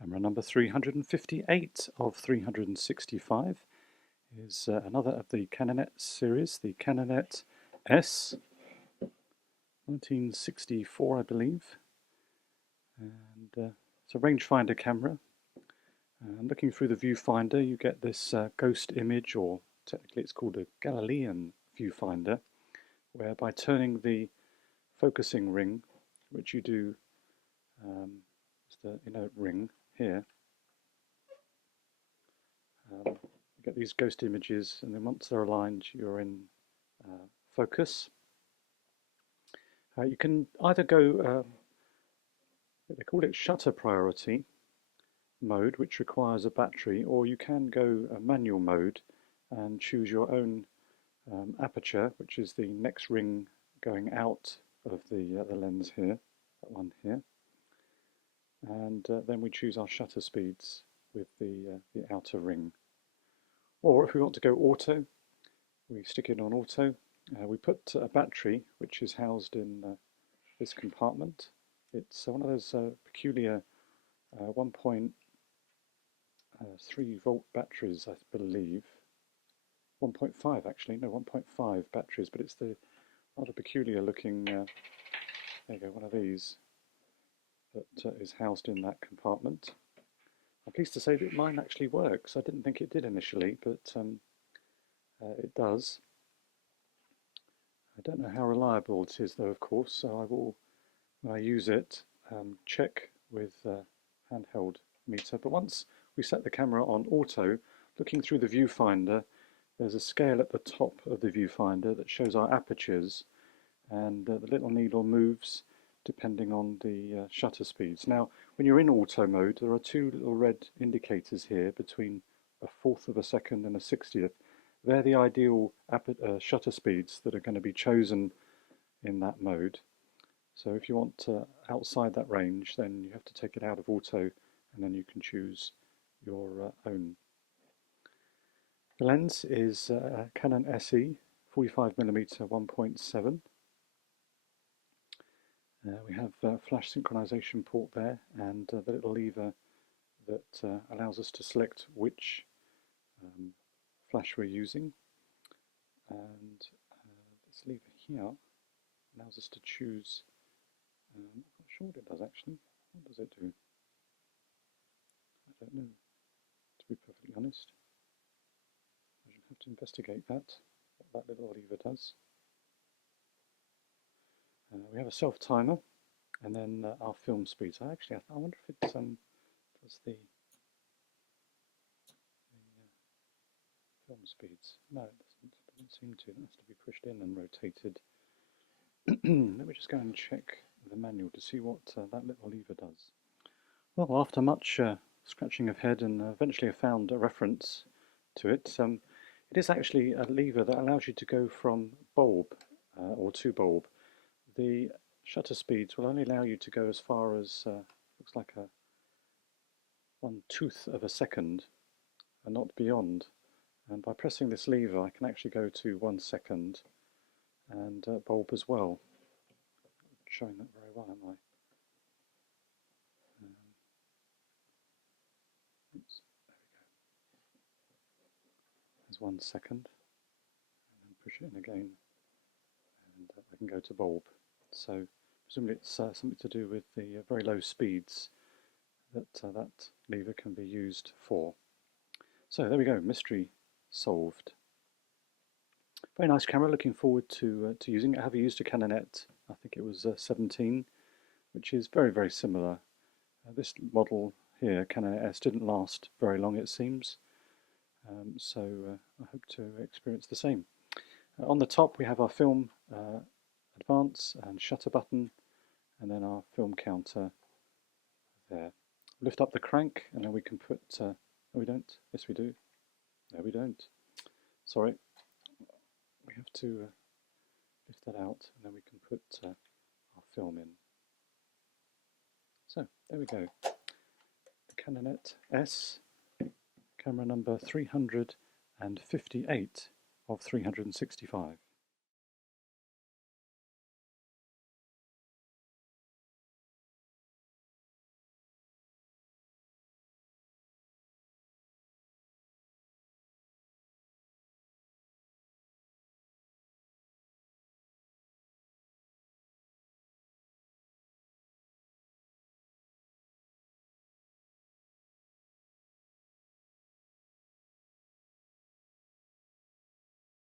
Camera number 358 of 365 is another of the Canonet series, the Canonet S, 1964 I believe, and it's a rangefinder camera. And looking through the viewfinder you get this ghost image, or technically it's called a Galilean viewfinder, where by turning the focusing ring, which you do, it's the inner ring here, you get these ghost images, and then once they're aligned you're in focus. You can either go, they call it shutter priority mode, which requires a battery, or you can go manual mode and choose your own aperture, which is the next ring going out of the lens here, that one here, and then we choose our shutter speeds with the outer ring. Or if we want to go auto, we stick it on auto. We put a battery which is housed in this compartment. It's one of those peculiar 1.3 volt batteries, I believe. 1.5 actually, no, 1.5 batteries, but it's the rather peculiar looking, there you go, one of these that is housed in that compartment. I'm pleased to say that mine actually works. I didn't think it did initially, but it does. I don't know how reliable it is though, of course, so I will, when I use it, check with handheld meter. But once we set the camera on auto, looking through the viewfinder, there's a scale at the top of the viewfinder that shows our apertures, and the little needle moves depending on the shutter speeds. Now, when you're in auto mode, there are two little red indicators here between a 1/4 of a second and a 1/60th. They're the ideal shutter speeds that are going to be chosen in that mode. So if you want outside that range, then you have to take it out of auto, and then you can choose your own. The lens is Canon SE 45mm 1.7. We have a flash synchronization port there, and the little lever that allows us to select which flash we're using. And this lever here allows us to choose, I'm not sure what it does actually. What does it do? I don't know, to be perfectly honest. I should have to investigate that, what that little lever does. We have a self-timer, and then our film speed. So actually, I wonder if it does the film speeds. No, it doesn't seem to. It has to be pushed in and rotated. Let me just go and check the manual to see what that little lever does. Well, after much scratching of head, and eventually I found a reference to it, it is actually a lever that allows you to go from bulb or to bulb. The shutter speeds will only allow you to go as far as, looks like a 1/2 of a second, and not beyond. And by pressing this lever I can actually go to 1 second, and bulb as well. I'm showing that very well, am I? Oops, there we go. There's 1 second, and then push it in again, and I can go to bulb. So presumably it's something to do with the very low speeds that that lever can be used for. So there we go, mystery solved. Very nice camera, looking forward to using it. I have used a Canonet, I think it was 17, which is very, very similar. This model here, Canon S, didn't last very long, it seems, so I hope to experience the same. On the top we have our film advance and shutter button, and then our film counter there. Lift up the crank, and then we can put, no we don't, yes we do, no we don't, sorry, we have to lift that out, and then we can put our film in. So there we go, the Canonet S, camera number 358 of 365.